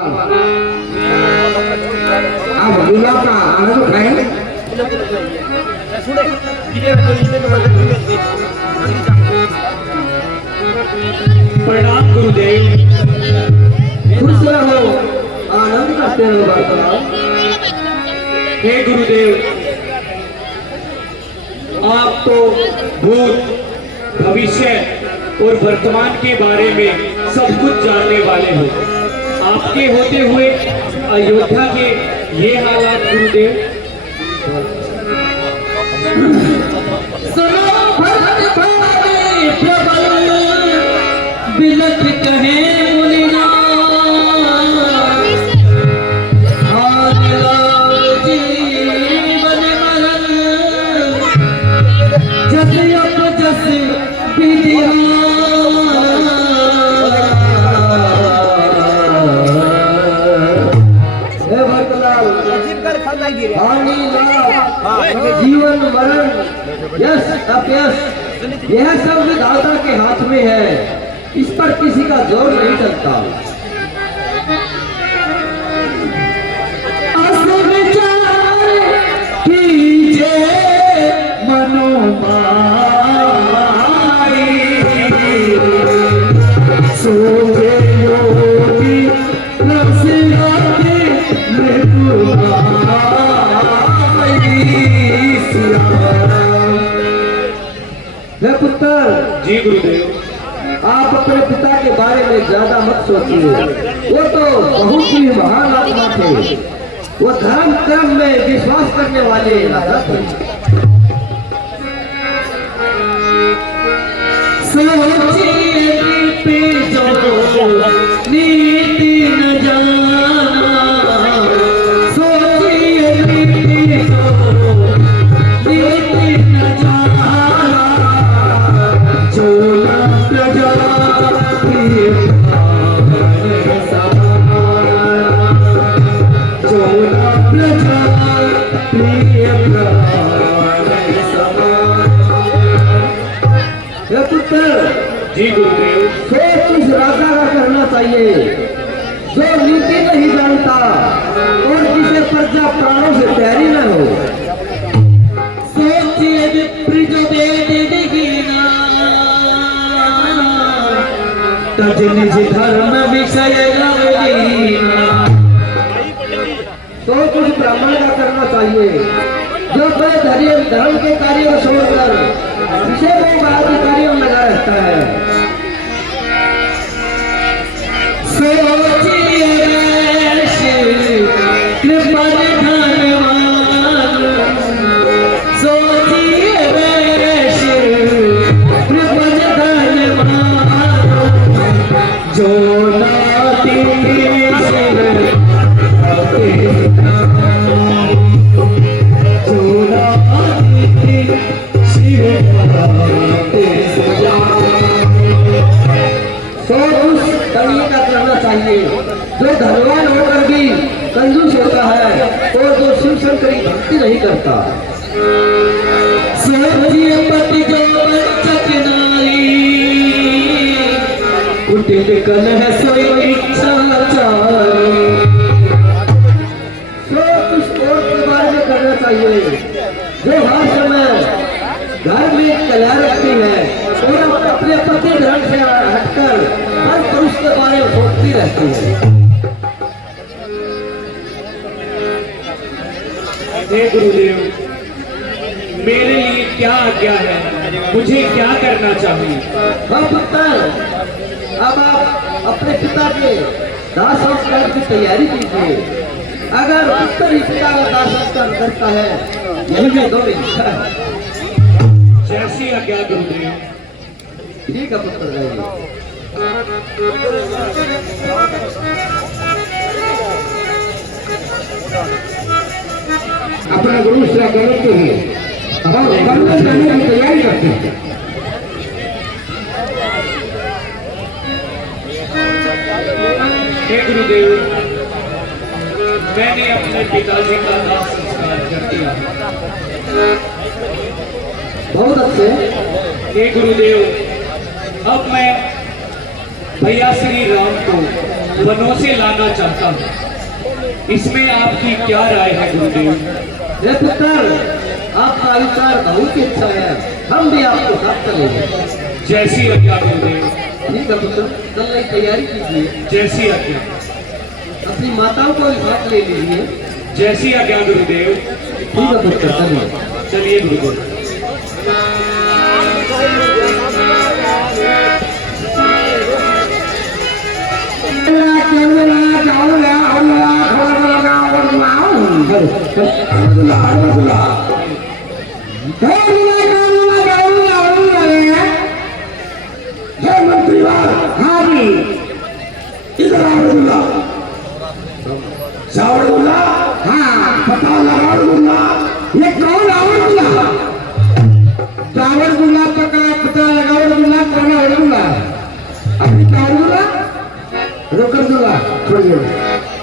आप गुलाब का आनंद उठाएं। प्रणाम गुरुदेव। खुश रहो, आनंद करते रहो वार्तालाप। हे गुरुदेव, आप तो भूत, भविष्य और वर्तमान के बारे में सब कुछ जानने वाले हो। आपके होते हुए अयोध्या के ये हालात गुरुदेव। सुनो भक्त भावे प्रबल बिलख कहे मुनिनाथ, हार लाओ जीवन मरण जस अप जस विधिया। जीवन मरण यश अपयश यह सब विधाता के हाथ में है, इस पर किसी का जोर नहीं चलता। पुत्र जी गुरुदेव। आप अपने पिता के बारे में ज्यादा मत सोचिए। वो तो बहुत ही महान आत्मा थे। वो धर्म कर्म में विश्वास करने वाले राजा थे। नीति न जाना, सोचिए नीति न जाना, जो प्रजा जी गुरुदेव। सोच उस राजा का करना चाहिए जो नीति नहीं जानता और जिसे प्रजा प्राणों से प्यारी न हो। सोचिए विप्र जो वेद विहीना, तज निज धर्म विषय लवलीना। सोच उस ब्राह्मण का करना चाहिए जो अपने धर्म के कार्य को छोड़कर विषय को बाहर के कार्यों में लगा रहता है। सोचिए कृपण धनवान, सोचिए कृपण धनवान, जो नाती जो धनवान होकर भी कंजूस होता है और जो शिव शंकर की भक्ति नहीं करता। सोचिए पति जो वंचक नारी, कुटिल कलह सोई इच्छाचारी। उस औरत के बारे में करना चाहिए जो हर समय घर में कलह रखती है और अपने पति धर्म से हटकर हर पुरुष के बारे में सोचती रहती है। हे गुरुदेव, मेरे लिए क्या आज्ञा है? मुझे क्या करना चाहिए? हाँ पुत्र, अब आप अपने पिता के दाह संस्कार की तैयारी कीजिए। अगर पुत्र ही पिता का दाह संस्कार करता है यही मैं दो इच्छा है। जैसी आज्ञा गुरुदेव। ठीक है पुत्र, जाइए। अपना गुरु से करते हैं और करने जाने की तैयारी करते हैं। हे गुरुदेव, मैंने अपने पिताजी का दाह संस्कार कर दिया। बहुत अच्छे। हे गुरुदेव, अब मैं भैया श्री राम को वनों से लाना चाहता हूँ। इसमें आपकी क्या राय है गुरुदेव? हे पुत्र, आपका विचार बहुत ही अच्छा है, हम भी आपको साथ चलेंगे। जैसी आज्ञा गुरुदेव। ठीक है पुत्र, चलने की तैयारी कीजिए। जैसी आज्ञा। अपनी माताओं को भी साथ ले लीजिए। जैसी आज्ञा गुरुदेव। ठीक है पुत्र, चलिए। चलिए गुरुदेव।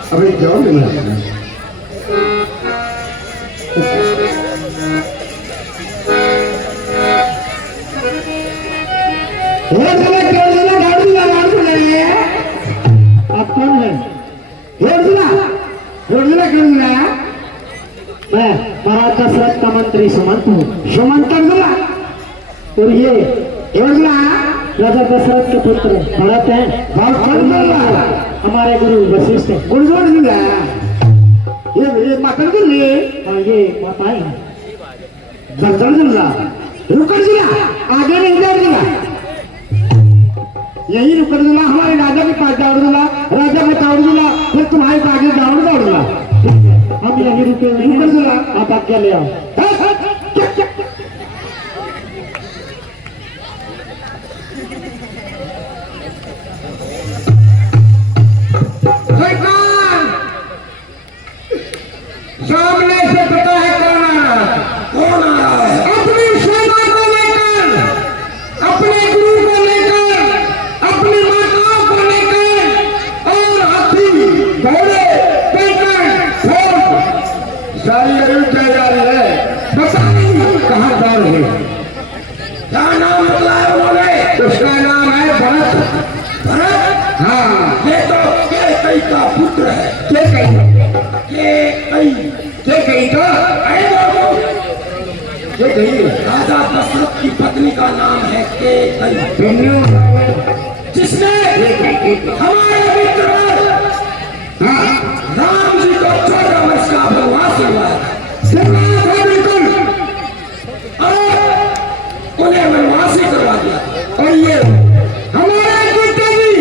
अभी जाओ आप कौन है? मैं महाराज दशरथ का मंत्री सुमंत हूँ। सुमंत और ये राजा दशरथ के पुत्र भरत हैं। हमारे गुरु वशिष्ठ हैं। गुरु ये मटन के लिए ये माताएं हैं। रुकर जिला आगे नहीं जा जिला, यही रुकर जिला हमारे राजा के पास जाओ जिला, राजा के दौड़ जिला, फिर तुम्हारे आगे जाओ दौड़ना। हम यही रुके रुकर जिला, आप आज्ञा ले आओ। सामने से पता है कौन आ रहा है? अपनी सेना को लेकर, अपने गुरु को लेकर, अपनी माताओं को लेकर और हाथी घोड़े सारी अयोध्या जा रही है। पता नहीं कहाँ जा रही है। क्या नाम बताया उन्होंने? उसका नाम है भरत। भरत? हाँ, ये तो केकई का पुत्र है। केकई का राजा दशरथ की पत्नी का नाम है केकई, जिसने हमारे मित्र राम जी को 14 वर्ष का वनवास करवाया, बिल्कुल, और उन्हें वनवासी करवा दिया। और ये हमारे पिताजी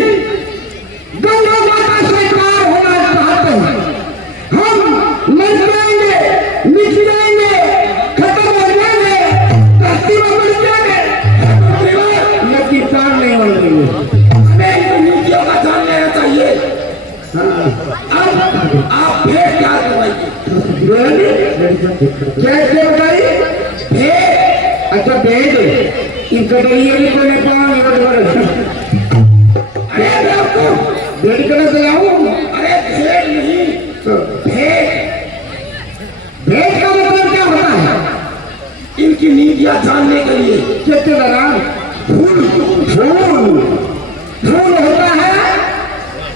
गंगा माता से पार होना चाहते हैं। हम मर जाएंगे, मिट जाएंगे, खत्म हो जाएंगे, धरती में मर जाएंगे, लेकिन पार नहीं हो रही है। हमें इन नीतियों का जान लेना चाहिए। अब आप भेंट क्या करवाइए? कैसे बताइए? भेंट? अच्छा भेंट, इनका डरिए भी कोई नहीं अरे आपको भेंट करना चलाऊं? अरे भेंट नहीं, भेंट। भेंट का मतलब क्या होता है? इनकी नीतियां जानने के लिए कितने दौरान फूल फूल फूल होता है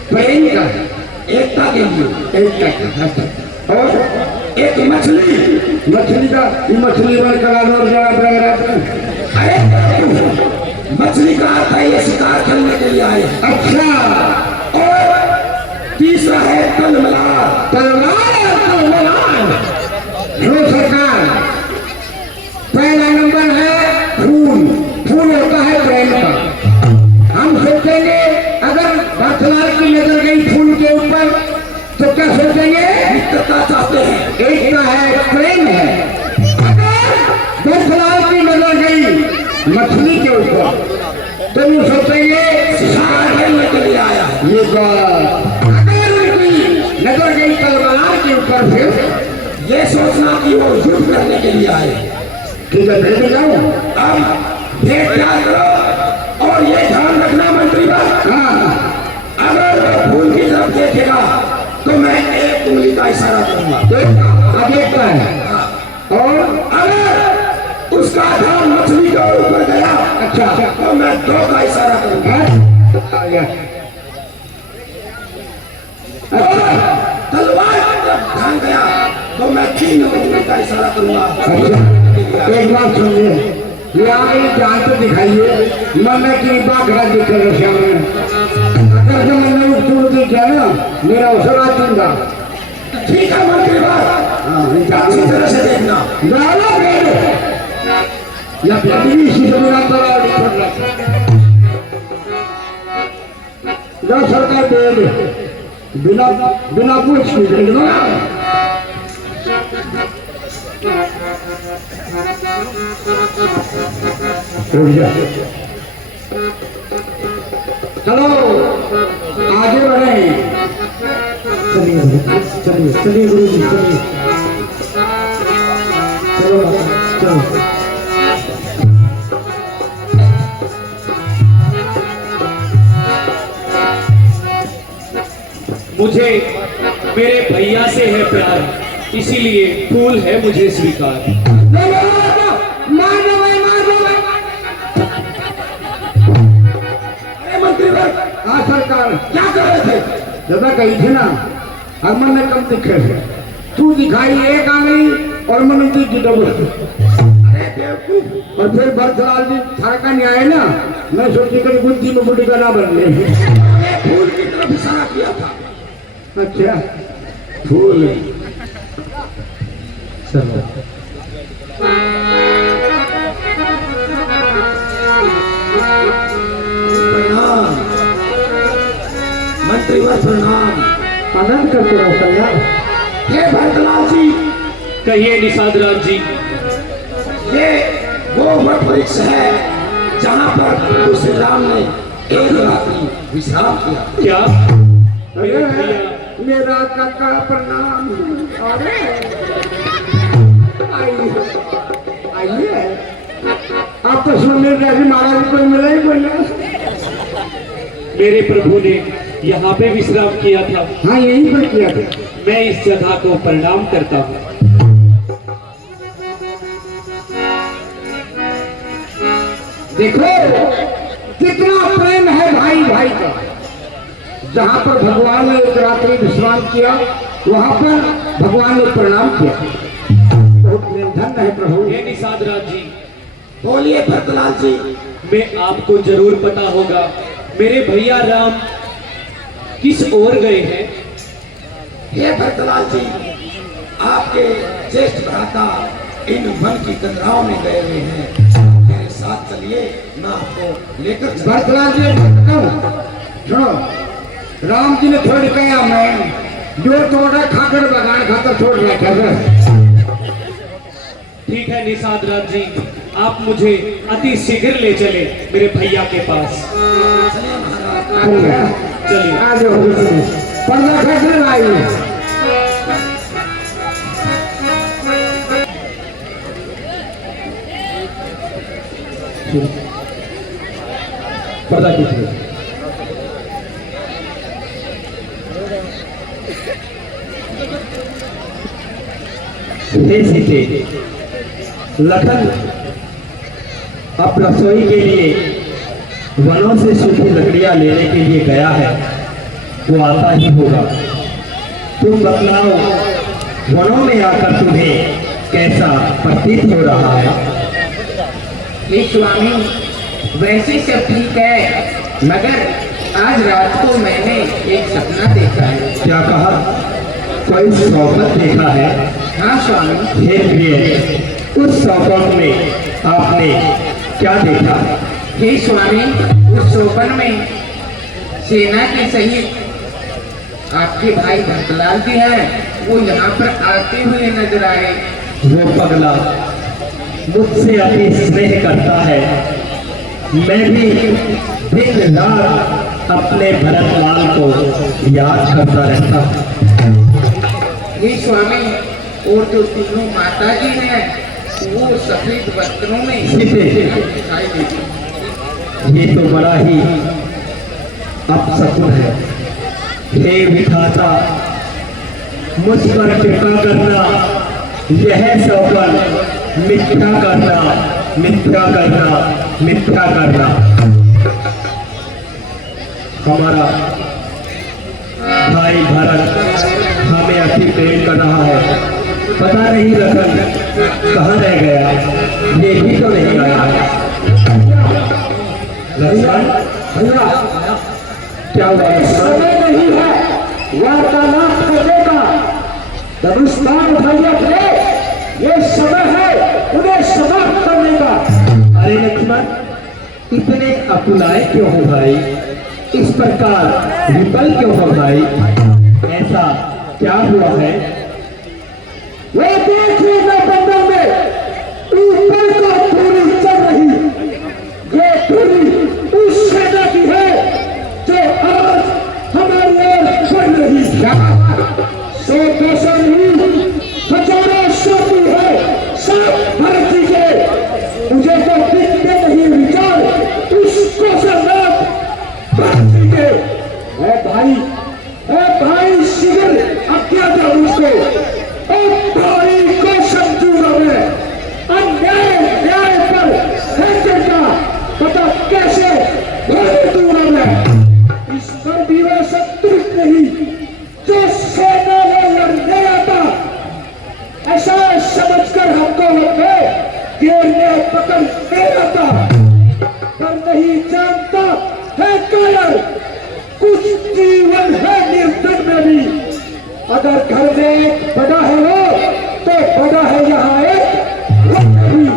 प्रेम का, एकता के लिए, एकता। और एक मछली, मछली का मछली वन करा लो। अरे मछली का अर्थ है ये शिकार करने के लिए आए। अच्छा, और तीसरा है तलवार। तलवार सरकार। पहला नंबर है फूल। फूल होता है प्रेम का। हम सोचेंगे अगर बर्थवार की नजर गई फूल के ऊपर तो क्या सोचेंगे? मित्रता चाहते हैं, एकता है, प्रेम है। अगर बर्थवार की नजर गई मछली के ऊपर तो वो सोचेंगे शिकार करने के लिए आया। ये बात। अगर उनकी नजर गई तलवार के ऊपर फिर ये सोचना कि वो युद्ध करने के लिए आए। ठीक है, भेज जाओ। अब भेंट तैयार करो और ये ध्यान रखना मंत्री बात। हाँ, अगर वो फूल की तरफ देखेगा तो मैं एक उंगली का इशारा करूंगा। अब देखता है। और अगर उसका ध्यान मछली के ऊपर गया, अच्छा, तो मैं 2 का इशारा करूंगा। तलवार जब ढांग गया तो मैं 3 उंगली का इशारा करूंगा। एक बात सुनिए, ये आगे जान तो दिखाइए, मैंने की बाघरा दिखे सामने, अगर जो मैंने उठ दिखा ना मेरा अवसर आ दूंगा। ठीक है मंत्री बात, अच्छी तरह से देखना। या पृथ्वी इसी से मेरा तलाव पड़ रहा जो सरकार दे बिना बिना कुछ देखना। चलो आगे बढ़े, चलिए चलिए चलिए गुरु जी चलिए, चलो चलो। मुझे मेरे भैया से है प्यार, इसीलिए फूल है मुझे स्वीकार। हाँ सरकार क्या कर रहे थे? जब कही थी ना अमन ने कम दिखे थे, तू दिखाई एक आंगली और मन की डबल। और फिर भरतलाल जी थाका नहीं आए ना, मैं सोची कभी बुद्धि में बुढ़ी का ना बन गए। फूल की तरफ इशारा किया था। अच्छा फूल प्रणाम मंत्रीवर, प्रणाम। आनंद करते रहो कल्याण। ये भरतलाल जी, कहिए निषाद राज जी। ये वो वट वृक्ष है जहाँ पर प्रभु श्री राम ने एक रात्रि विश्राम किया। क्या मेरे भैया? मेरा काका प्रणाम। आइए आप तो सुन रहे महाराज कोई मिला ही कोई ना। मेरे प्रभु ने यहाँ पे विश्राम किया था। हाँ यही पर किया था। मैं इस जगह को प्रणाम करता हूँ। देखो कितना प्रेम है भाई भाई का। जहाँ पर भगवान ने एक रात्रि विश्राम किया, वहाँ पर भगवान ने प्रणाम किया। बहुत धन्य है प्रभु। हे निषाद राज जी, बोलिए भरतलाल जी। मैं आपको जरूर पता होगा मेरे भैया राम किस ओर गए हैं। हे भरतलाल जी, आपके ज्येष्ठ भ्राता इन वन की कतराओं में गए हुए हैं। मेरे साथ चलिए, मैं आपको लेकर। भरतलाल जी सुनो, राम जी ने छोड़ गया, मैं जो तोड़ा खाकर बगान खाकर छोड़ रखा है। ठीक है निषाद राज जी, आप मुझे अति शीघ्र ले चले मेरे भैया के पास। चलिए आज पर्दा कैसे लाई। पर्दा कीजिए। हे सीते, लखन अब रसोई के लिए वनों से सूखी लकड़ियां लेने के लिए गया है, वो आता ही होगा। तुम बतलाओ, वनों में आकर तुम्हें कैसा प्रतीत हो रहा है? हे स्वामी, वैसे सब ठीक है, मगर आज रात को मैंने एक सपना देखा है। क्या कहा? कोई सौगत देखा है? हाँ स्वामी। हे प्रिय, उस सौगत में आपने क्या देखा? हे स्वामी, उस सोपन में सेना के सहित आपके भाई भरतलाल जी हैं, वो यहाँ पर आते हुए नजर आए। वो पगला मुझसे अति स्नेह करता है। मैं भी दिन रात अपने भरतलाल को याद करता रहता हूँ। हे स्वामी, और जो तीनों माता जी हैं वो सफेद वस्त्रों में दिखाई देती। ये तो बड़ा ही अपशकुन है। हे विधाता, मुझ पर कृपा करना, यह सौगन मिथ्या करना, मिथ्या करना, मिथ्या करना। हमारा भाई भाई भरत हमें अति प्रेम कर रहा है। पता नहीं रतन कहाँ रह गया, ये भी तो नहीं आया। लक्ष्मण भैया क्या हुआ लक्ष्मण? समय नहीं है वार्तालाप करने का। धनुष्मान उठाइए अपने, ये समय है उन्हें समाप्त करने का। अरे लक्ष्मण इतने अकुलाए क्यों हो भाई, इस प्रकार विफल क्यों हो भाई, ऐसा क्या हुआ है? वो देखिएगा बंदर में ऊपर का धूली चल रही, ये धूली उस सेना की है जो आज हमारी ओर बढ़ रही। सौ पैसा नहीं हजारों शोती है सब भरत जी के, मुझे तो दिखते नहीं विचार उसको सरनाथ भरत जी के। ए भाई शिविर अब क्या था मुझको, भाई को समझूंगा मैं, अन्याय न्याय पर है पता कैसे भर दूंगा मैं। इस पर भी वह संतुष्ट नहीं जो सेना में लड़ने आता, ऐसा समझकर हमको लगे घेरने पकड़ ले आता, पर नहीं जानता है कायर कुछ जीवन है निर्धन में भी। अगर घर में एक बड़ा है वो तो बड़ा है यहाँ एक भी।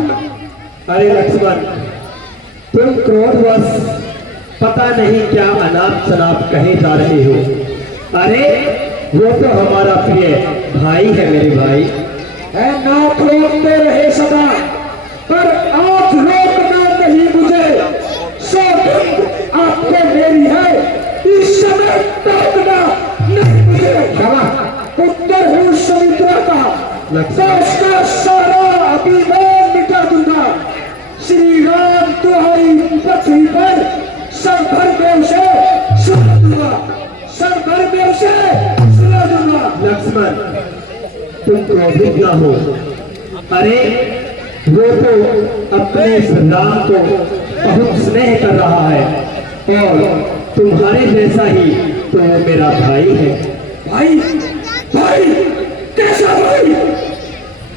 अरे लक्ष्मण तुम क्रोधवश पता नहीं क्या अनाप शनाप कहे जा रहे हो। अरे वो तो हमारा प्रिय भाई है मेरे भाई। है नाक रोकते रहे सदा, पर आज रोकना नहीं मुझे। सौगंध आपको मेरी है, इस समय टोकना नहीं मुझे। उत्तर हूँ समुद्र का, देश का सारा अभिमान मिटा दूंगा। श्री राम तुम्हारी पृथ्वी पर सर भर में उसे सुना दूंगा, सर भर में उसे सुना दूंगा। लक्ष्मण तुम क्रोधित ना हो। अरे वो तो अपने राम को बहुत स्नेह कर रहा है और तुम्हारे जैसा ही तो मेरा भाई है। भाई भाई कैसा भाई?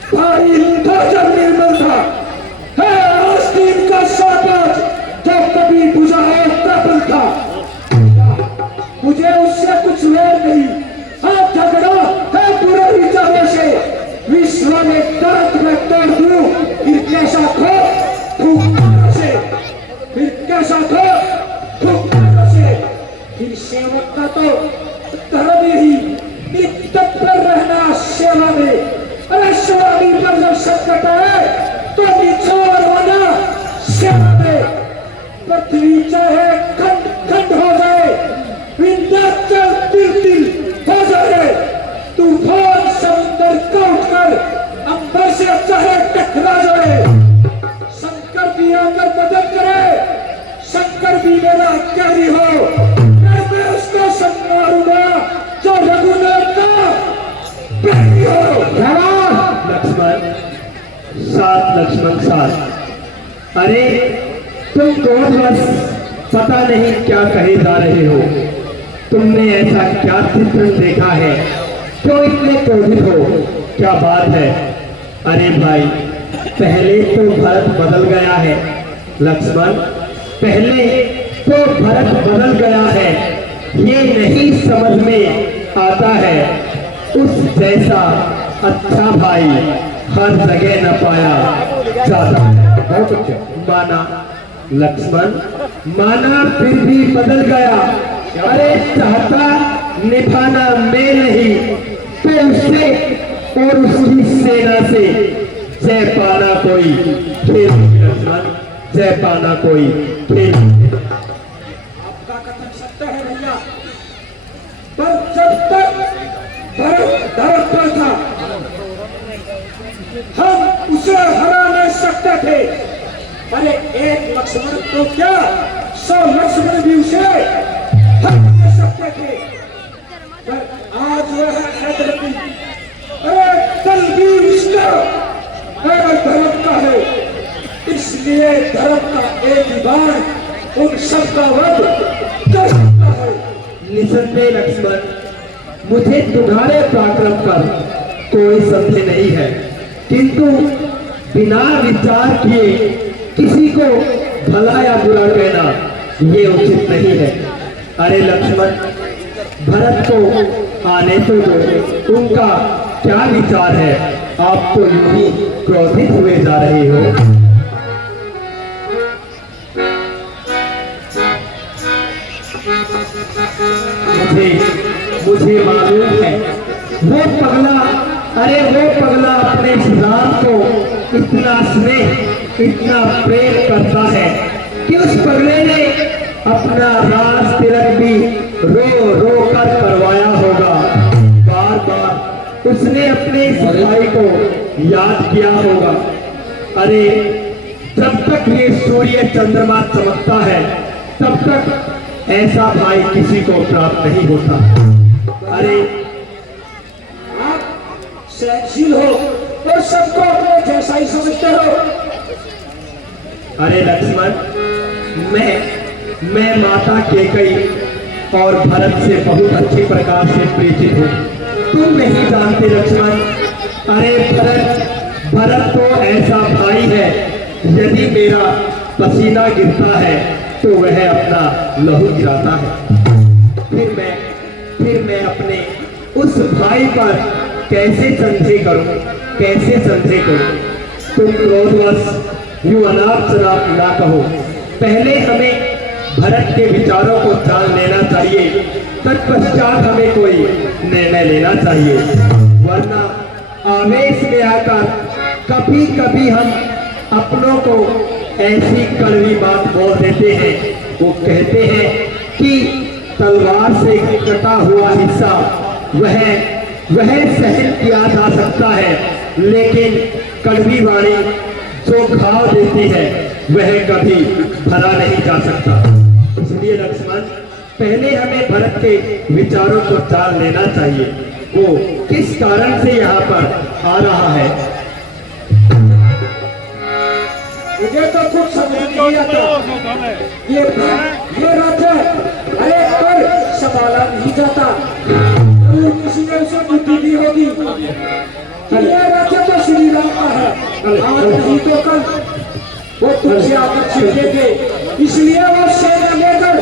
भाई था जब निर्मल था, है आस्तीन का सापाज जब कभी बुझा है प्रबल था। मुझे उससे कुछ वैर नहीं, हाँ झगड़ा है बुरे विचारों से। विश्व में दर्द में तोड़ दूं, फिर कैसा खो फूंकने से, फिर कैसा खो फूंकने से। फिर सेवक का तो धर्म ही तत्पर रहना सेवा में। अरे स्वामी पर जब संकट है तो निछावर होना सेवा में। पृथ्वी चाहे खंड खंड हो जाए, विंध्याचल तिल तिल हो जाए, तूफान समुद्र का उठकर अंबर से चाहे टकरा जाए, शंकर भी आकर मदद करे, शंकर भी मेरा कैरी हो, मैं उसको संभालूंगा जो रघुनाथ का प्रेमी हो। लक्ष्मण साथ, लक्ष्मण साथ। अरे तुम क्रोधवश पता नहीं क्या कहे जा रहे हो। तुमने ऐसा क्या चित्र देखा है, क्यों इतने क्रोधित हो, क्या बात है? अरे भाई पहले तो भरत बदल गया है लक्ष्मण, पहले तो भरत बदल गया है। ये नहीं समझ में आता है उस जैसा अच्छा भाई हर जगह न पाया जाता है। बहुत अच्छा माना लक्ष्मण, माना फिर भी बदल गया। अरे चाहता निभाना मैं नहीं तो उससे और उसकी सेना से जय पाना कोई खेल। लक्ष्मण जय पाना कोई खेल। आपका कथन सत्य है भैया, पर जब तक भरत धरत पर था हम उसे हरा नहीं सकते थे। अरे एक लक्ष्मण तो क्या 100 लक्ष्मण भी उसे हरा नहीं सकते थे, पर आज वह हैदरती। अरे कल भी उसका धर्म का है, इसलिए धर्म का एक बार उन सबका वध कर सकता है। निसंदेह लक्ष्मण मुझे तुम्हारे पराक्रम पर कोई संदेह नहीं है, किंतु बिना विचार किए किसी को भला या बुरा कहना ये उचित नहीं है। अरे लक्ष्मण, भरत को आने तो दो, उनका क्या विचार है? आप तो यूं ही क्रोधित हुए जा रहे हो। मुझे मालूम है वो पगला, अरे वो पगला अपने राम को इतना स्नेह, इतना प्रेम करता है कि उस पगले ने अपना राज तिलक भी रो रो कर करवाया होगा। बार बार उसने अपने इस भाई को याद किया होगा। अरे जब तक ये सूर्य चंद्रमा चमकता है तब तक ऐसा भाई किसी को प्राप्त नहीं होता। अरे आप सहनशील हो तो सबको अपने जैसा ही समझते हो। अरे लक्ष्मण, मैं माता केकई और भरत से बहुत अच्छी प्रकार से परिचित हूँ। तुम नहीं जानते लक्ष्मण। अरे भरत तो ऐसा भाई है, यदि मेरा पसीना गिरता है तो वह अपना लहू गिराता है। फिर मैं अपने उस भाई पर कैसे संदेह करूं, कैसे संदेह करूं? तुम क्रोधवश यूं अनाप शनाप ना कहो। पहले हमें भरत के विचारों को जान लेना चाहिए, तत्पश्चात हमें कोई निर्णय लेना चाहिए, वरना आवेश में आकर कभी कभी हम अपनों को ऐसी कड़वी बात बोल देते हैं। वो कहते हैं कि तलवार से कटा हुआ हिस्सा वह सहन किया जा सकता है, लेकिन कड़वी वाणी जो घाव देती है वह कभी भरा नहीं जा सकता। इसलिए लक्ष्मण, पहले हमें भरत के विचारों को जान लेना चाहिए। वो किस कारण से यहाँ पर आ रहा है। मुझे तो कुछ समझ नहीं आता। ये राज्य अरे पर संभाला नहीं जाता। तो किसी ने उसे बुद्धि दी होगी। ये राज्य तो श्री राम का है, आज नहीं तो कल वो तुझसे आकर छिड़केंगे, इसलिए वो सेना लेकर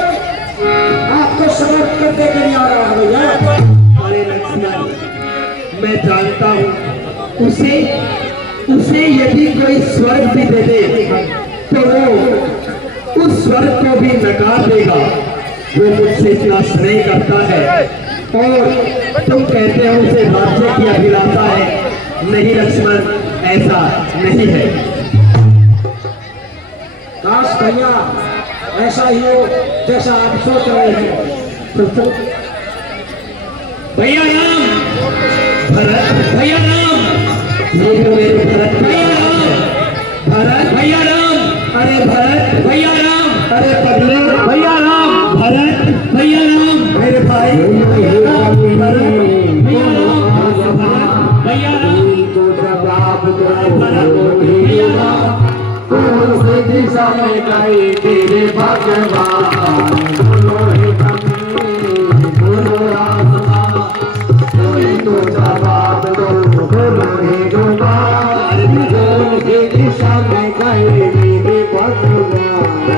आपको समर्थ करने के लिए आ रहा है भैया। अरे लक्ष्मण, मैं जानता हूँ उसे यदि कोई स्वर्ग भी दे दे तो वो उस स्वर्ग को भी नकार देगा। वो मुझसे इतना स्नेह करता है और तुम कहते हो उसे राज्य की अभिलाषा है। नहीं लक्ष्मण, ऐसा नहीं है। काश भैया ऐसा ही हो जैसा आप सोच रहे हैं। भैया राम, भरत, भैया राम, ये तो मेरे भरत भैया राम, भरत, भैया राम, अरे भरत, भैया राम, अरे पगले, भैया राम, भरत, भैया राम, मेरे भाई, भरत, भैया राम, भैया राम, भैया राम, कौन से दिशा में गए तेरे भगवान, बोलो हे कमी, बोलो आसमां, कोई तो जवाब दो, बोलो हे जुबान, कौन से दिशा में गए तेरे भगवान,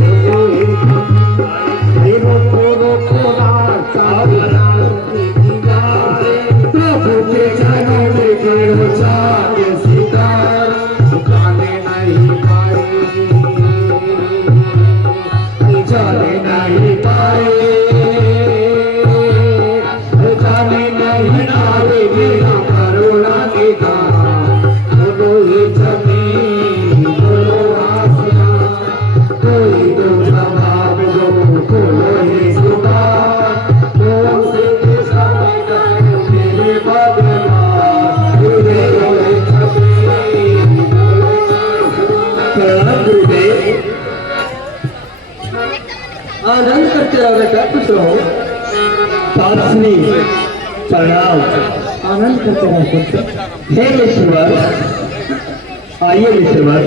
बोलो हे कमी, रोको सावधान, प्रभु के चरणों में गिरो जाके सितार, झुकाने नहीं पाए, जाने नहीं पाए, जाने नहीं पाए बिना करुणा के दान, बोलो ये जमीन, बोलो आसमान, कोई तो जवाब दो, बोलो ये जुबान, कौन से दिशा में गए मेरे भगवान, बोलो ये जमीन, बोलो आसमान। प्रणाम गुरुदेव। आनंद करते रहो बेटा, खुश रहो। तारसनी प्रणाम। आनंद करते रहो। हे मित्रवर, आइए मित्रवर।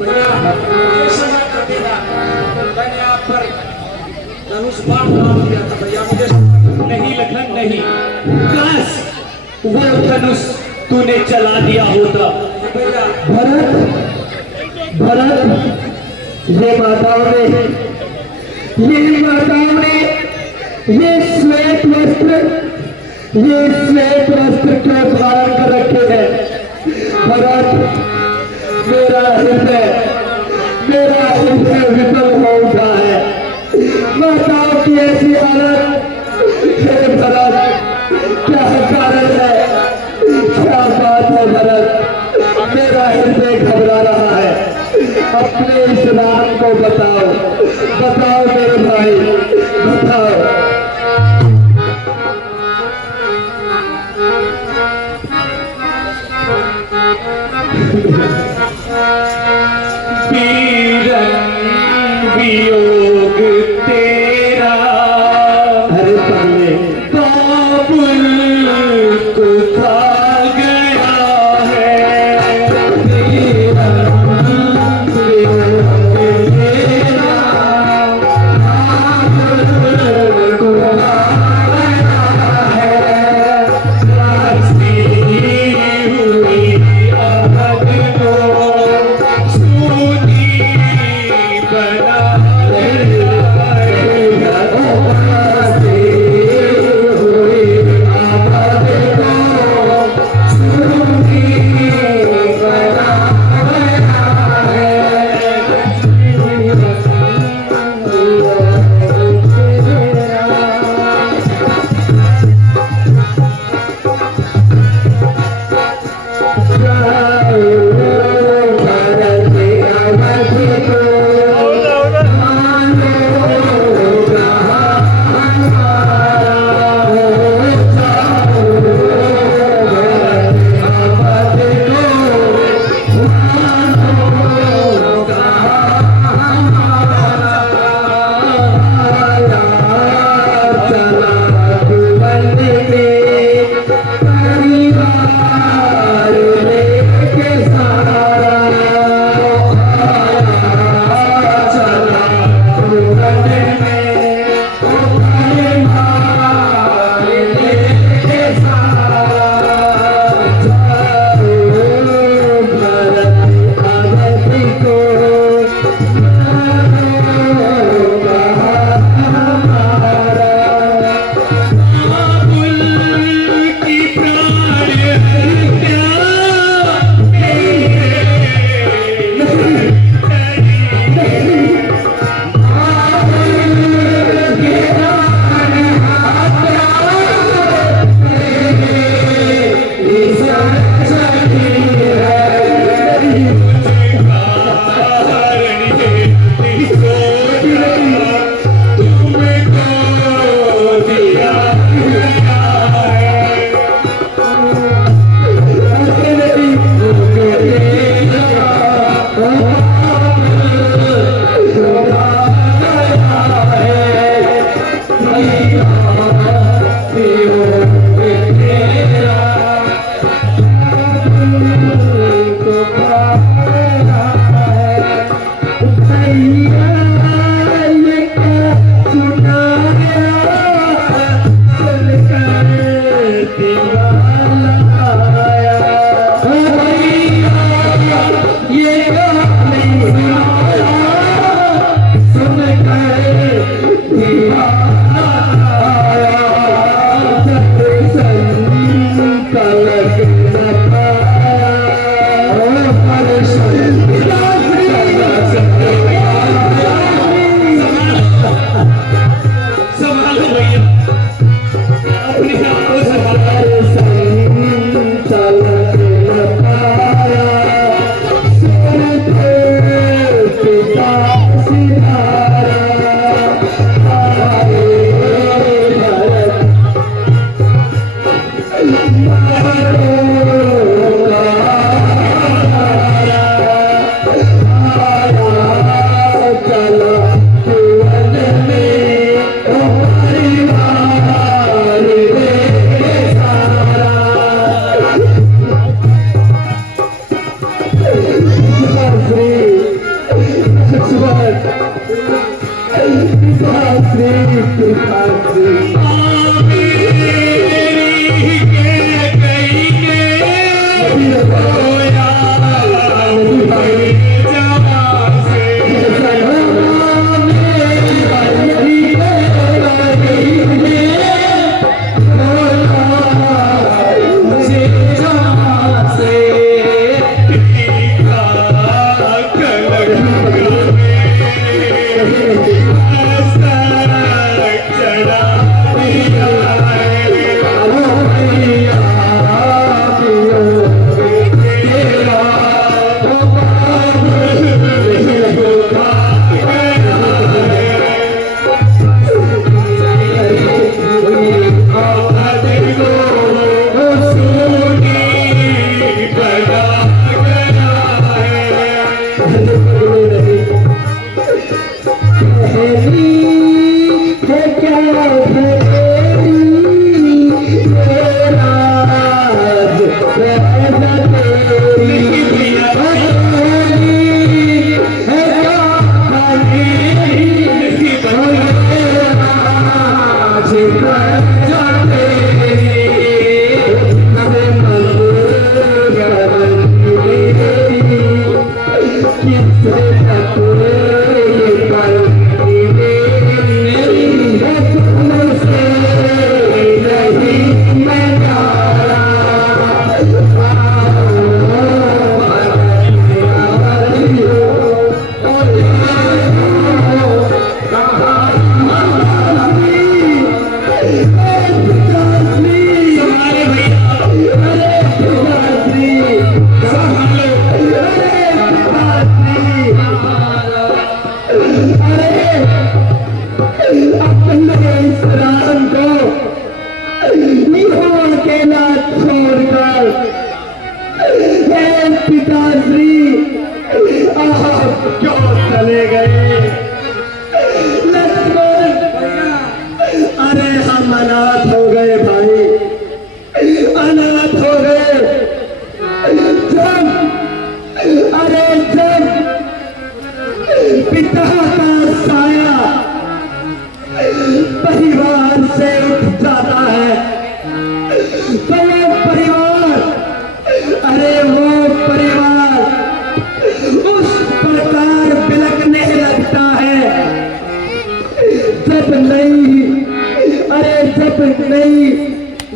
ये सजा कर देगा। मैंने आप पर धनुष बाण मार दिया था भैया मुझे। नहीं लखन नहीं, काश वो धनुष तूने चला दिया होता भैया। भरत, भरत, ये माताओं ने ये श्वेत वस्त्र क्यों धारण कर रखे हैं? भरत, मेरा हृदय विफल हो उठा है। माताओं की ऐसी हालत, हे भरत, क्या कारण है? क्या बात है भरत? मेरा हृदय घबरा रहा है। अपने इस राम को बताओ, बताओ मेरे भाई, बताओ। वियोग तेरा अरे पगले, बाबुल को खा गया है।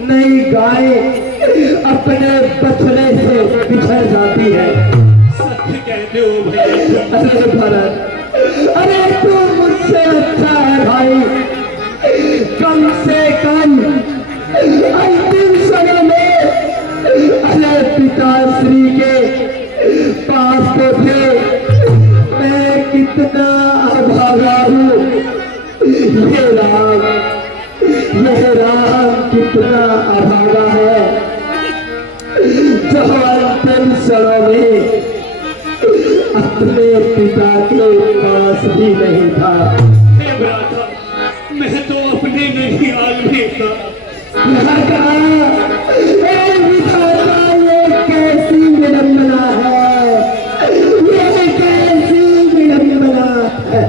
नई गाय अपने बछड़े से बिछड़ जाती है। सत्य कहते हो भैया। अरे भरत, अरे तू मुझसे अच्छा है भाई, कम से कम अंतिम समय में अरे पिताश्री के पास तो थे। मैं कितना अभागा हूँ, ये राम कितना अभागा है, जो अंतिम क्षणों में अपने पिता के पास भी नहीं था। हे भ्राता, मैं तो अपने ननिहाल में था। ये कैसी विडंबना है, ये कैसी विडंबना है।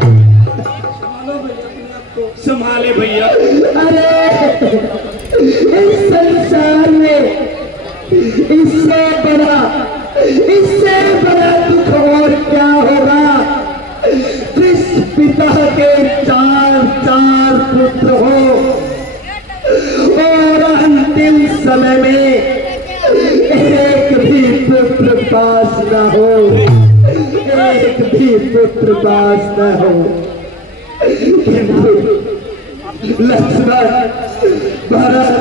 संभाले भैया। अरे इस संसार में इससे बड़ा दुख और क्या होगा, जिस पिता के चार पुत्र हो और अंतिम समय में एक भी पुत्र पास न हो, एक भी पुत्र पास न हो। लक्ष्मण, भरत,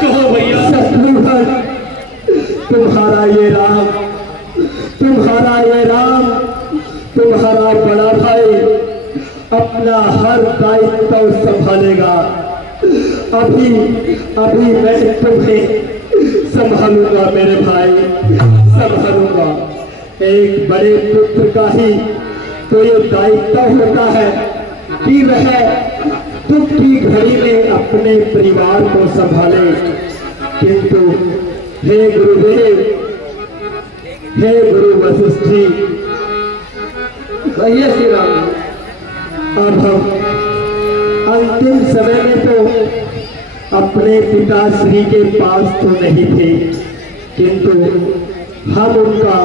कहो भैया। शत्रुघ्न, तुम्हारा ये राम तुम्हारा बड़ा भाई अपना हर दायित्व संभालेगा। अभी मैं तुम्हें संभालूंगा मेरे भाई, संभालूंगा। एक बड़े पुत्र का ही तो ये दायित्व होता है कि वह दुख की घड़ी में अपने परिवार को संभाले। किंतु हे गुरुदेव, हे गुरु वशिष्ठ जी, कहिए श्री राम, अब हम अंतिम समय में तो अपने पिताश्री के पास तो नहीं थे, किंतु हम उनका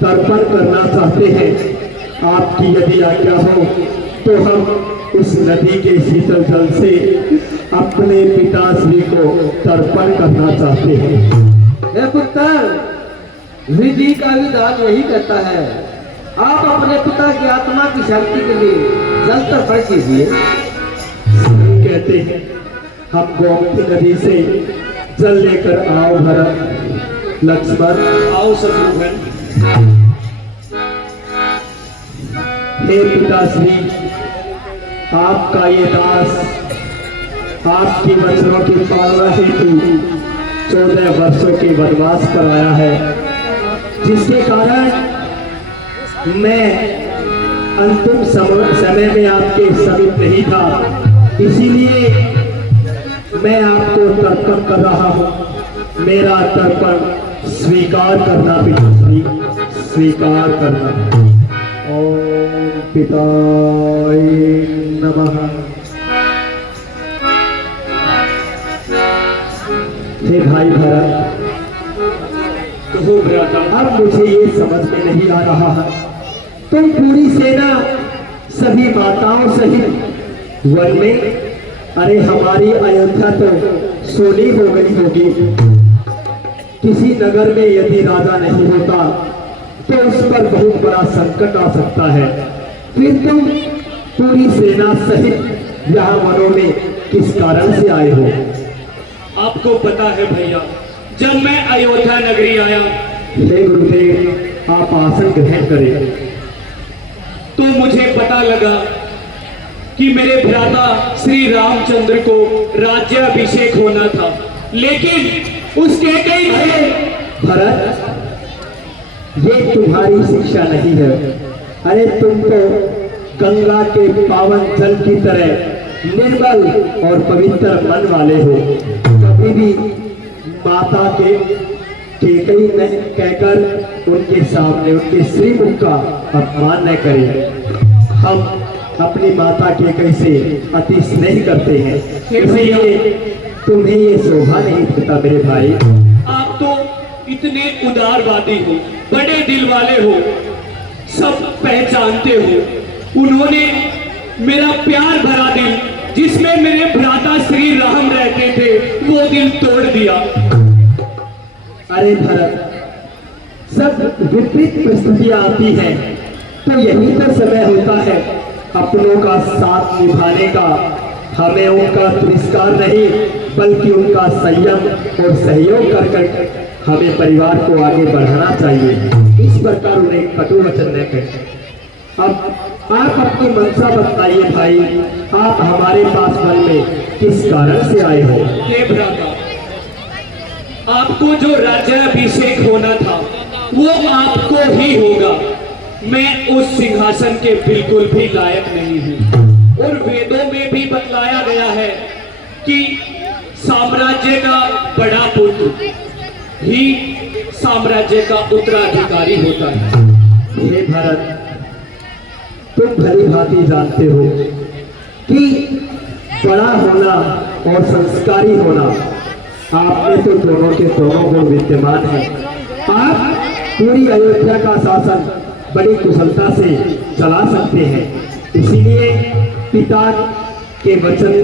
तर्पण करना चाहते हैं। आपकी यदि आज्ञा हो तो हम उस नदी के शीतल जल से अपने पिताश्री को तर्पण करना चाहते हैं। हे पुत्र, विधि का विधान यही कहता है, आप अपने पिता की आत्मा की शांति के लिए जल तर्पण कीजिए। कहते हैं हम गोमती नदी से जल लेकर आओ भरत, लक्ष्मण, आओ शत्रुघ्न। हे पिताश्री, आपका ये दास आपकी वचनों की पालना हेतु 14 वर्षों के वनवास पर आया है, जिसके कारण मैं अंतिम समय में आपके समीप नहीं था। इसीलिए मैं आपको तर्पण कर रहा हूँ। मेरा तर्पण स्वीकार करना पिताश्री, स्वीकार करना। ओम पिताय नमः। हे भाई भरत, कहो भ्राता। अब मुझे ये समझ में नहीं आ रहा है, तुम पूरी सेना सभी माताओं सहित वन में, अरे हमारी अयोध्या तो सोनी हो गई होगी। किसी नगर में यदि राजा नहीं होता तो उस पर बहुत बड़ा संकट आ सकता है। फिर तुम पूरी सेना सहित यहाँ वनों में किस कारण से आए हो? आपको पता है भैया, जब मैं अयोध्या नगरी आया हे गुरुदेव, आप आसन ग्रहण करें। तो मुझे पता लगा कि मेरे भ्राता श्री रामचंद्र को राज्याभिषेक होना था, लेकिन उसके कई भरत, ये तुम्हारी शिक्षा नहीं है। अरे तुम तो गंगा के पावन जल की तरह निर्मल और पवित्र मन वाले हो। कभी भी माता के कई न कहकर उनके सामने उनके श्रीमुख का अपमान न करें। हम अपनी माता के कैसे अति स्नेह करते हैं, इसलिए तुम्हें ये शोभा नहीं देता मेरे भाई। आप तो इतने उदारवादी हो, बड़े दिल वाले हो, सब पहचानते हो। उन्होंने मेरा प्यार भरा दिल, जिसमें मेरे भ्राता श्री राम रहते थे, वो दिल तोड़ दिया। अरे भरत, सब विपरीत परिस्थितियां आती हैं तो यही तो समय होता है अपनों का साथ निभाने का। हमें उनका तिरस्कार नहीं बल्कि उनका संयम और सहयोग कर कर हमें परिवार को आगे बढ़ाना चाहिए। इस प्रकार उन्हें कटु वचन न कहें। अब आप अपनी मंशा बताइए भाई, आप हमारे पास वन में किस कारण से आए हो? हे भ्राता, आपको जो राज्याभिषेक होना था वो आपको ही होगा। मैं उस सिंहासन के बिल्कुल भी लायक नहीं हूँ। और वेदों में भी बतलाया गया है कि साम्राज्य का बड़ा पुत्र ही साम्राज्य का उत्तराधिकारी होता है। हे भरत, तुम भली भांति जानते हो कि बड़ा होना और संस्कारी होना, आप में तो दोनों के दोनों गुण विद्यमान हैं। आप पूरी अयोध्या का शासन बड़ी कुशलता से चला सकते हैं, इसीलिए पिता के वचन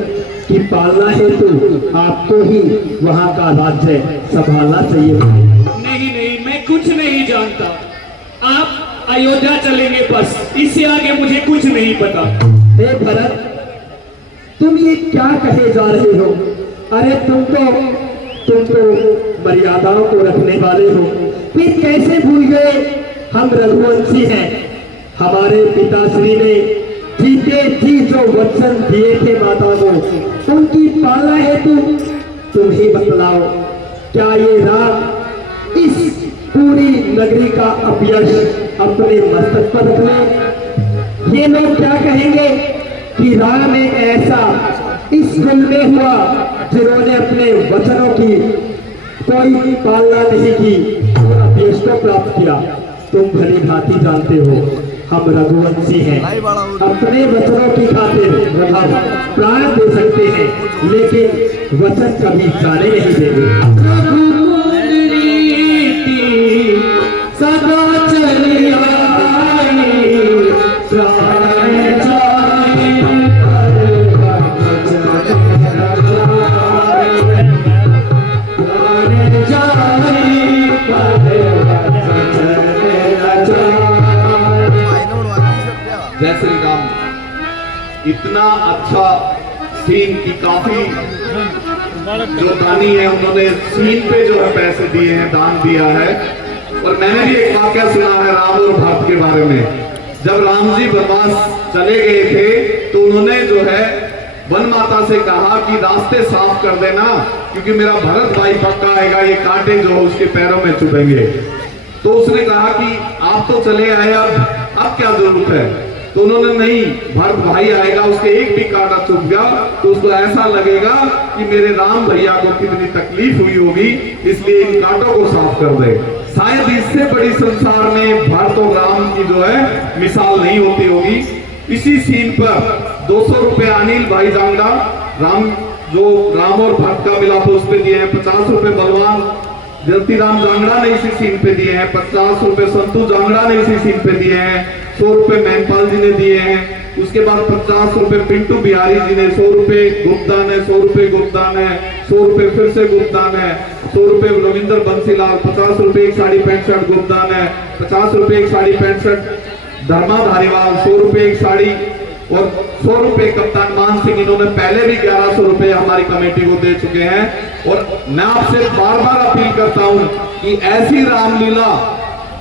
की पालना हेतु आपको ही वहां का राज्य संभालना चाहिए। नहीं नहीं, मैं कुछ नहीं जानता। आप अयोध्या चलेंगे बस, इससे आगे मुझे कुछ नहीं पता। हे भरत, तुम ये क्या कहे जा रहे हो? अरे तुम तो मर्यादाओं को रखने वाले हो, फिर कैसे भूल गए हम रघुवंशी हैं। हमारे पिताश्री ने जीते जी जो वचन दिए थे माता को, उनकी पालना हेतु तुम ही बतलाओ, क्या ये राम इस पूरी नगरी का अपयश अपने मस्तक पर रख ले? ये लोग क्या कहेंगे कि राम एक ऐसा इस कुल में हुआ जिन्होंने अपने वचनों की कोई पालना नहीं की और अपयश को प्राप्त किया। तुम भली भांति जानते हो हम रघुवंशी हैं, अपने वचनों की खातिर हम प्राण दे सकते हैं, लेकिन वचन कभी जाने नहीं देंगे। सदा चली आई प्राण जाए जय श्री राम। इतना अच्छा सीन की काफी जो दानी है उन्होंने सीन पे जो है पैसे दिए हैं, दान दिया है। और मैंने भी एक वाक्य सुना है राम और भरत के बारे में। जब राम जी वनवास चले गए थे तो उन्होंने जो है वन माता से कहा कि रास्ते साफ कर देना, क्योंकि मेरा भरत भाई पक्का आएगा, ये कांटे जो है उसके पैरों में चुभेंगे। तो उसने कहा कि आप तो चले आए, अब क्या जरूरत है? तो उन्होंने नहीं, भरत भाई आएगा, उसके एक भी कांटा चुभ गया तो उसको ऐसा लगेगा कि मेरे राम भैया को कितनी तकलीफ हुई होगी, इसलिए इन कांटों को साफ कर दे। शायद इससे बड़ी संसार में भरत और राम की जो है मिसाल नहीं होती होगी। इसी सीन पर 200 रुपए अनिल भाई जांगड़ा राम जो राम और भक्त का मिलाप उस पे दिए हैं 50 रुपए बलवान जल्तीराम जांगड़ा ने इसी सीन पे दिए हैं, 50 रुपए संतू जांगड़ा ने इसी सीन पे दिए हैं, 100 रुपए महिपाल जी ने दिए हैं। उसके बाद 50 रुपए पिंटू बिहारी जी ने, 100 रुपए गुप्तान है, 100 रुपए गुप्तान है, 100 रुपए फिर से गुप्तान है, 100 रुपए रविंद्र बंसीलाल, 50 रुपए एक साड़ी पैंट शर्ट गुप्तान है, 50 रुपए एक साड़ी पैंट शर्ट धर्मा धारीवाल, 100 रुपए एक साड़ी और 100 रुपए कप्तान मान सिंह। इन्होंने पहले भी 1100 रुपए हमारी कमेटी को दे चुके हैं। और मैं आपसे बार बार अपील करता हूं कि ऐसी रामलीला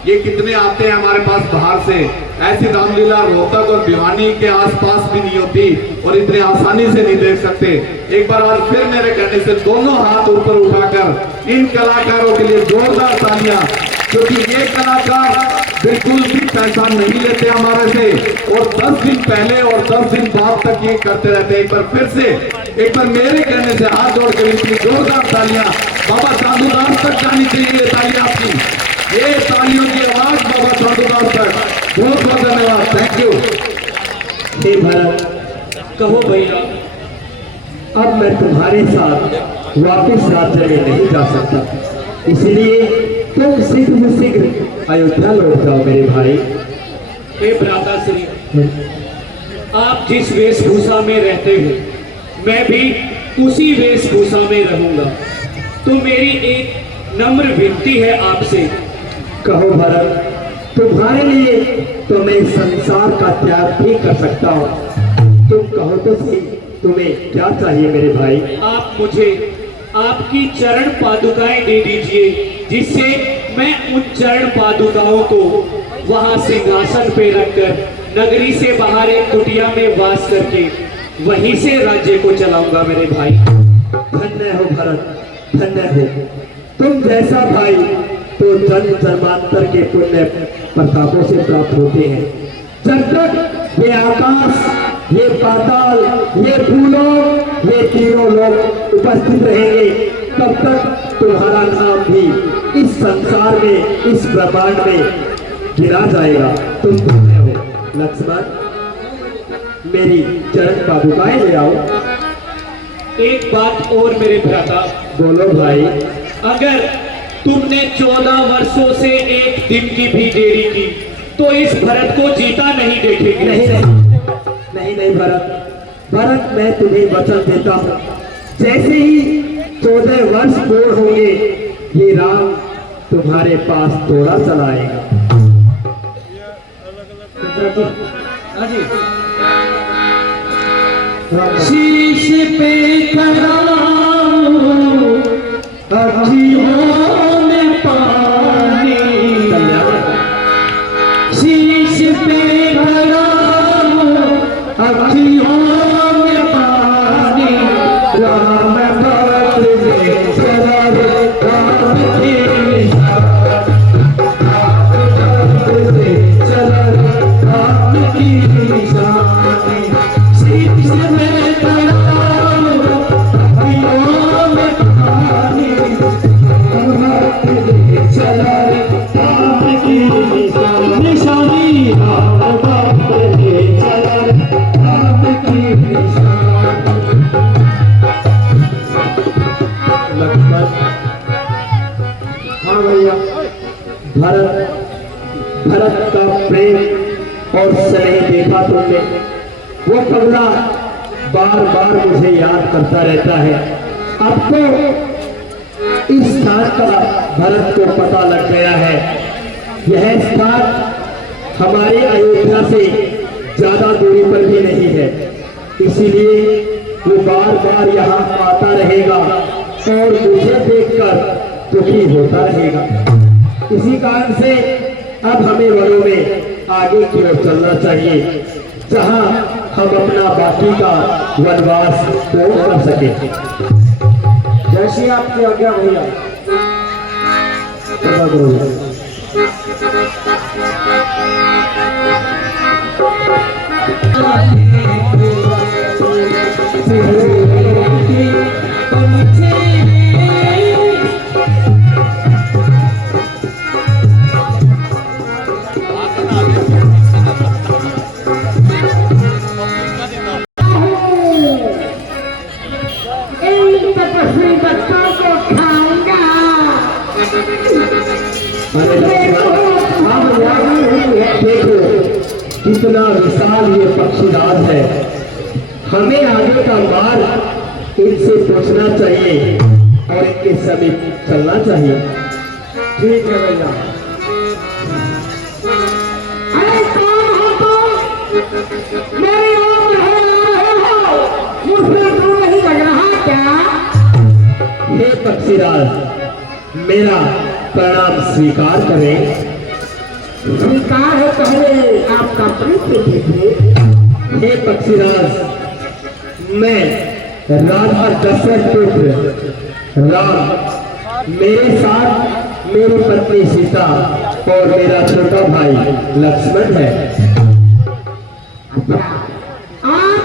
ये कितने आते हैं हमारे पास बाहर से, ऐसी रामलीला रोहतक और भिवानी के आसपास भी नहीं होती और इतने आसानी से नहीं देख सकते। एक बार आज फिर मेरे कहने से दोनों हाथ ऊपर उठाकर इन कलाकारों के लिए जोरदार तालियां, क्योंकि ये कलाकार बिल्कुल भी पैसा नहीं लेते हमारे से और 10 दिन पहले और 10 दिन बाद तक ये करते रहते हैं। एक बार फिर से, एक बार मेरे कहने से हाथ जोड़ के इनकी जोरदार तालियां बाबा चांदूदास तक जानी चाहिए। ये तालियां आपकी, ये तालियों की आवाज बाबा चांदूदास तक। बहुत बहुत धन्यवाद, थैंक यू। हे भरत, कहो भैया। अब मैं तुम्हारे साथ वापस राज्य में नहीं जा सकता, इसलिए तुम शीघ्र से शीघ्र अयोध्या लौट जाओ मेरे भाई। हे भ्राता श्री, आप जिस वेशभूषा में रहते हो मैं भी उसी वेशभूषा में रहूंगा। तो मेरी एक नम्र विनती है आपसे। कहो भरत, तुम्हारे लिए तो मैं संसार का त्याग भी कर सकता हूँ। तुम कहो तो सही, तुम्हें क्या चाहिए मेरे भाई? आप मुझे आपकी चरण पादुकाएं दे दीजिए, जिससे मैं उन चरण पादुकाओं को वहां सिंहासन पे रखकर नगरी से बाहर एक कुटिया में वास करके वहीं से राज्य को चलाऊंगा मेरे भाई। धन्य हो भरत, धन्य हो। तुम जैसा भाई तो जन्म जन्मांतर के पुण्य प्रतापों से प्राप्त होते हैं। जब तक ये आकाश, ये पाताल, ये भूलोक, ये तीनों लोग उपस्थित रहेंगे, तब तक तुम्हारा नाम भी इस संसार में, इस ब्रह्मांड में गिरा जाएगा। तुम धन्य हो। लक्ष्मण, मेरी चरण पादुकाएं ले आओ। एक बात और मेरे भ्राता। बोलो भाई। अगर तुमने 14 वर्षों से एक दिन की भी देरी की तो इस भरत को जीता नहीं देखेंगे। नहीं नहीं भरत, भरत मैं तुम्हें वचन देता हूँ, जैसे ही 14 वर्ष पूर्ण होंगे ये राम तुम्हारे पास थोड़ा चलाएगा। शीश पे खड़ा अखियों में पानी, शीश पे खड़ा अखियों में पानी, राम भक्त ने चला राम की चला राम की निशानी, शीश में खड़ा अखियों में पानी, भक्त ने चला राम की निशानी, राम भक्त ने चला राम की निशानी। लक्ष्मण, हाँ भैया, भरत का प्रेम और स्नेह देखा तुमने। वो पगला बार बार मुझे याद करता रहता है। अब तो इस स्थान का भरत को पता लग गया है। यह स्थान हमारे अयोध्या से ज्यादा दूरी पर भी नहीं है, इसीलिए वो बार बार यहाँ आता रहेगा और मुझे देखकर दुखी होता रहेगा। इसी कारण से अब हमें वनों में आगे की ओर चलना चाहिए, जहाँ हम अपना बाकी का वनवास पूर्ण कर सके। जैसी आपकी आज्ञा भैया। अपने बच्चों को खाऊंगा। अरे लक्ष्मण, अब यहाँ देखो कितना विशाल ये पक्षीराज है। हमें आगे का मार्ग इनसे पूछना चाहिए और इनके समीप चलना चाहिए। ठीक है भैया। अरे कौन हो तुम? मेरी ओर नहीं आ रहे हो? मुझे तो नहीं लग रहा क्या? हे पक्षीराज, मेरा प्रणाम स्वीकार करें। स्वीकार है, पहले आपका परिचय दीजिए। हे पक्षीराज, मैं राजा दशरथ पुत्र राम, मेरे साथ मेरी पत्नी सीता और मेरा छोटा भाई लक्ष्मण है। आप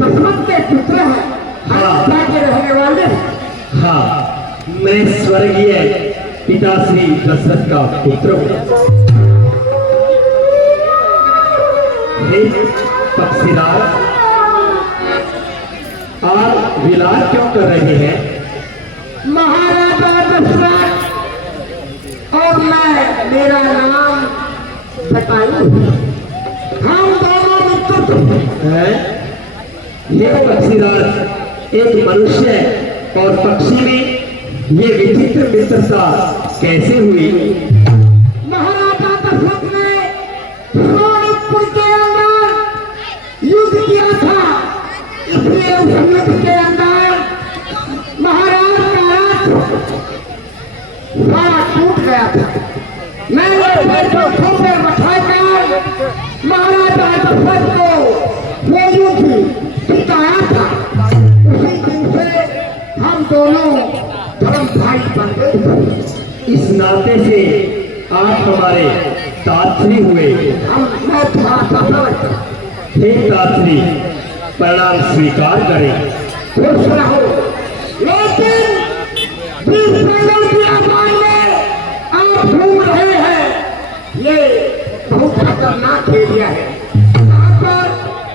दशरथ के पुत्र हैं? हाँ। अयोध्या के रहने वाले हैं? हाँ, मैं स्वर्गीय पिताश्री दशरथ का पुत्र हूँ। हे पक्षीराज, आप विलाप क्यों कर रहे हैं? महाराजा दशरथ और मैं, मेरा नाम बताइए। हम दोनों मित्र हैं? ये पक्षीराज, एक मनुष्य और पक्षी में ये विचित्र मित्रता कैसे हुई? महाराजा दशरथ ने सोनीतपुर के अंदर युद्ध किया था, इसलिए उस युद्ध के अंदर महाराज का रथ सारा टूट गया था। मैंने बैठकों पे बैठाकर महाराजा दशरथ को वो युद्ध जिताया था। उसी दिन से हम दोनों धर्म भाई बन गए। इस नाते से आप हमारे तात्री हुए। मैं थोड़ा सा समझता। हे तात्री, प्रणाम स्वीकार करें। खुश रहो, लेकिन जिस जंगल की आबाद में आप घूम रहे हैं, ये बहुत खतरनाक एरिया है। यहाँ पर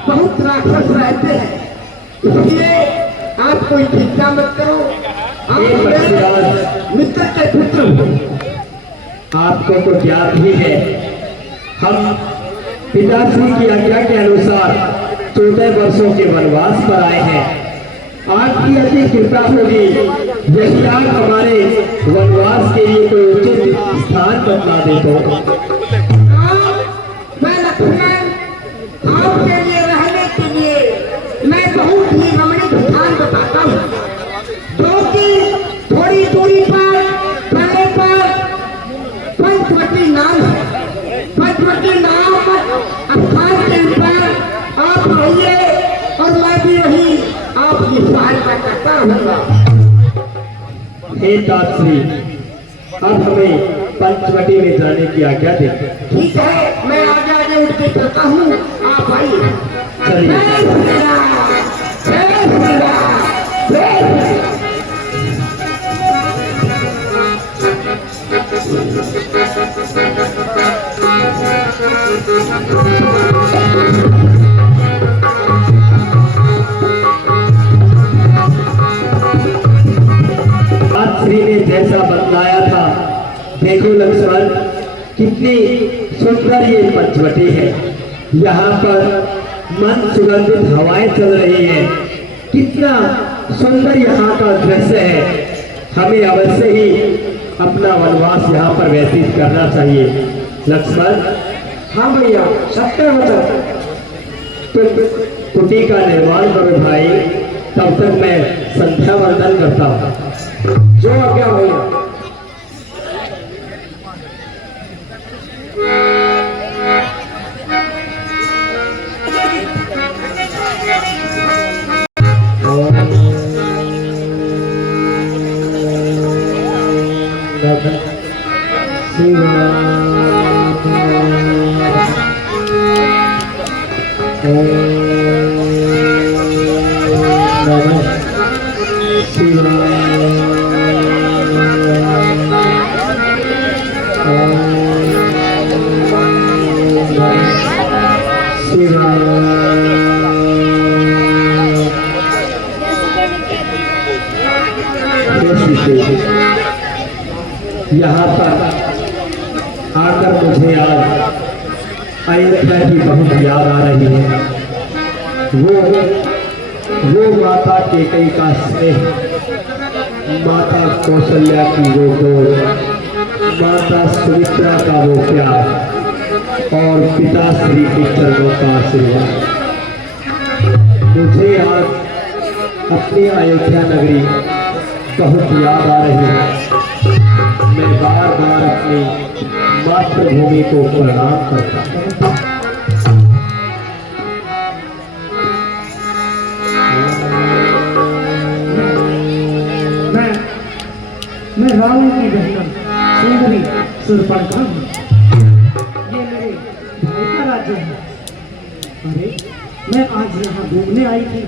बहुत राक्षस रहते हैं, इसलिए आप कोई चिंता मत करो। आप हे पक्षीराज, मित्र के पुत्र हो। आपको तो ज्ञात ही है, हम पिताश्री की आज्ञा के अनुसार 14 वर्षों के वनवास पर आए हैं। आपकी अति कृपा होगी यदि आप हमारे वनवास के लिए कोई उचित स्थान बता दे तो। मैं लक्ष्मण, आपके लिए रहने के लिए मैं बहुत ही रमणीक स्थान बताता हूँ, जो कि थोड़ी दूरी पर चलने पर पंचवटी नाम है। पंचवटी नाम स्थान के ऊपर आप रहिए और मैं भी वही आपकी सहायता करता रहूंगा। हे तात्री, अब हमें पंचवटी में जाने की आज्ञा दें। ठीक है, मैं आगे आगे उठ के चलता हूँ, आप आइए। चलिए। जय श्री राम, जय श्री राम, जय श्री राम। तात्री ने जैसा बतलाया था, देखो लक्ष्मण, कितनी सुंदर ये पंचवटी है। यहाँ पर मन सुगंधित हवाएं चल रही हैं। कितना सुंदर यहाँ का दृश्य है। हमें अवश्य ही अपना वनवास यहाँ पर व्यतीत करना चाहिए। लक्ष्मण, हाँ भैया, सत्य वचन। तुम कुटी का निर्माण करो भाई, तब तक मैं संध्या वंदन करता हूँ। जो आज्ञा भैया। हे सीते, यहाँ पर आकर मुझे आज अयोध्या की बहुत याद आ रही है। वो माता केकई का स्नेह, माता कौशल्या की वो डोर, माता सुमित्रा का वो प्यार और पिता श्री के चरणों का आशीर्वाद। मुझे आज अपनी अयोध्या नगरी बहुत याद आ रही है। मैं बार बार अपनी मातृभूमि को प्रणाम करता हूँ। मैं रावण की बहन सुंदरी शूर्पणखा हूँ। ये मेरे भाई का राज्य है। अरे मैं आज यहाँ घूमने आई थी।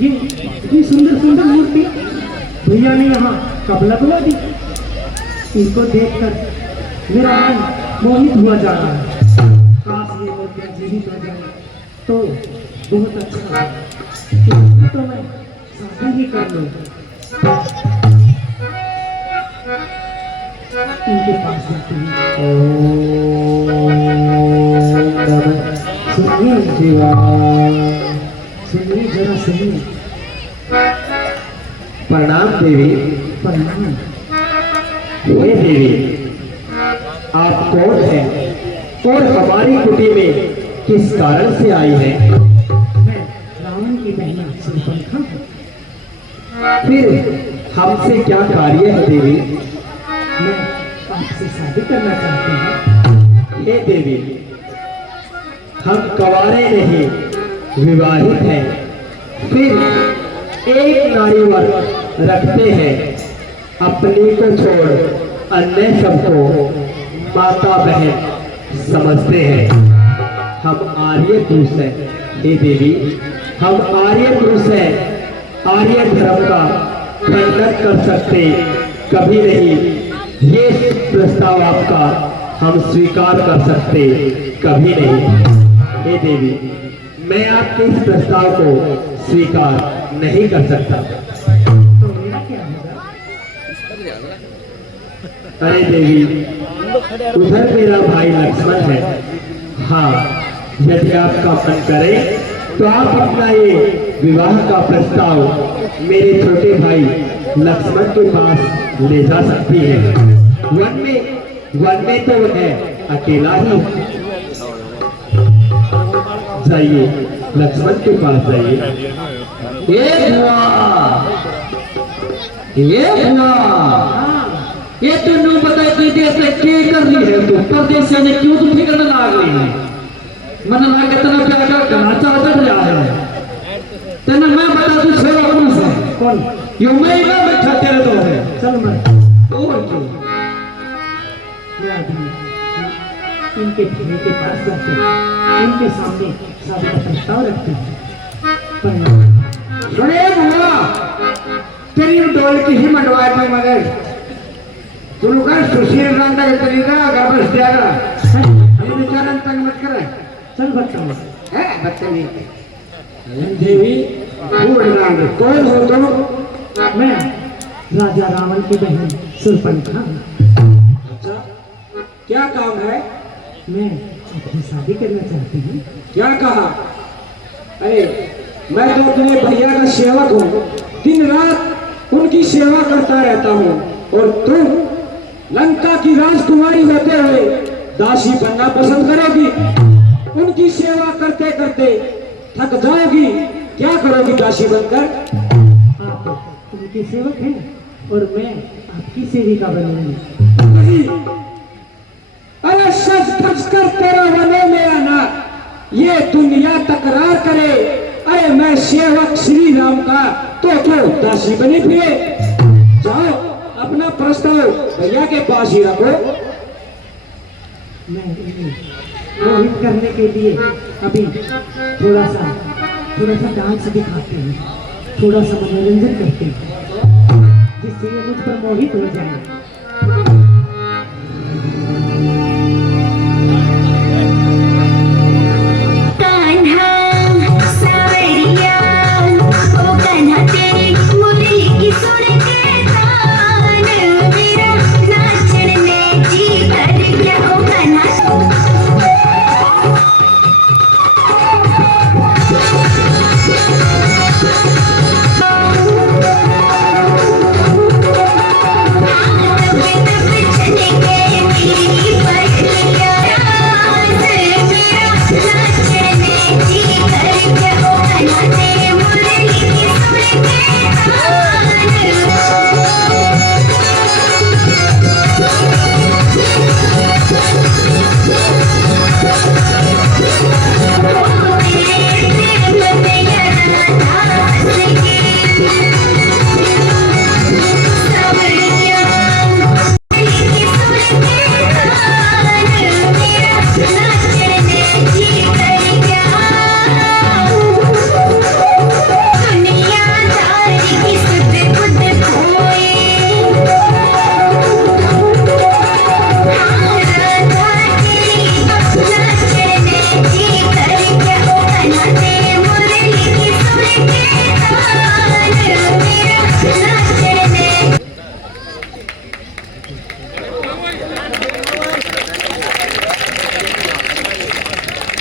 ये इतनी सुंदर सुंदर मूर्ति भैया ने यहाँ कब लगवा दी। इनको देखकर मेरा मन मोहित हुआ जा रहा है। काश ये मूर्तियाँ जीवित हो जाए तो बहुत अच्छा है। इसमें तो मैं शादी ही कर लूँ। इनके पास जाते हैं। सुनिए सुनिए जरा सुनिए। प्रणाम देवी। प्रणाम। वे देवी, आप कौन हैं और हमारी कुटी में किस कारण से आई हैं? मैं रावण की बहन शूर्पणखा हूँ। फिर हमसे क्या कार्य है देवी? मैं आपसे शादी करना चाहती हूँ। हे देवी, हम कवारे नहीं विवाहित हैं, फिर एक नारी व्रत रखते हैं। अपनी को छोड़ अन्य सबको माता बहन समझते हैं। हम आर्य पुरुष हैं। हे देवी, हम आर्य पुरुष हैं। आर्य धर्म का खंडन कर सकते कभी नहीं। ये प्रस्ताव आपका हम स्वीकार कर सकते कभी नहीं। हे देवी, मैं आपके इस प्रस्ताव को स्वीकार नहीं कर सकता। तो मेरा क्या होगा? अरे देवी, उधर मेरा भाई लक्ष्मण है। हाँ, यदि आपका मन करे तो आप अपना ये विवाह का प्रस्ताव मेरे छोटे भाई लक्ष्मण के पास ले जा सकती है। वन में तो है अकेला ही। जाइए, लक्ष्मण के पास जाइए। ये बुआ, ये तो नु बता दी देश के कर ली है। तो परदेश ने क्यों तुम फिक्र में आ गई है? मन ना कितना प्यार करना चाहता है। तेना मैं बता दूं छोरा कौन सा? कौन? यो मैं ही ना बैठा तेरे तो है। चल मैं और क्यों? मैं अभी इनके ठेके के पास जाते हैं। इनके सामने शादी का प्रस्ताव रखते हैं। सुनिए बुआ, तेरी डोल की ही मंडवाए थे मगर तुम का सुशील रांदा के तरीका अगर बस दियागा ये विचारन तंग मत करे। चल बताओ है बच्चे देवी, भूल रांद कौन हो तुम? मैं राजा रावण की बहन शूर्पणखा। अच्छा, क्या काम है? मैं आपसे शादी करना चाहती हूँ। क्या कहा? अरे मैं तो अपने भैया का सेवक हूँ। दिन रात उनकी सेवा करता रहता हूँ और तुम लंका की राजकुमारी होते हुए दासी बनना पसंद करोगी? उनकी सेवा करते करते थक जाओगी। क्या करोगी दासी बनकर? आप उनके सेवक हैं और मैं आपकी सेविका बनूंगी। नहीं, अरे सच फच कर तेरा बने मेरा ना, ये दुनिया तकरार करे। अरे मैं सेवक श्री राम का तो क्यों दासी बनी फिरे? जाओ, अपना प्रस्ताव भैया के पास ही रखो। मैं इन्हें मोहित करने के लिए अभी थोड़ा सा डांस दिखाते हैं, थोड़ा सा मनोरंजन करते हैं, जिससे ये मुझ पर मोहित हो जाए। कान्हा सावरिया, ओ कान्हा तेरी मुरली की सुर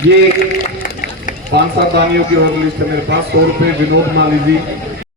ये 5-7 दानियों की ऑर्डर लिस्ट है मेरे पास। 100 रुपये विनोद माली जी,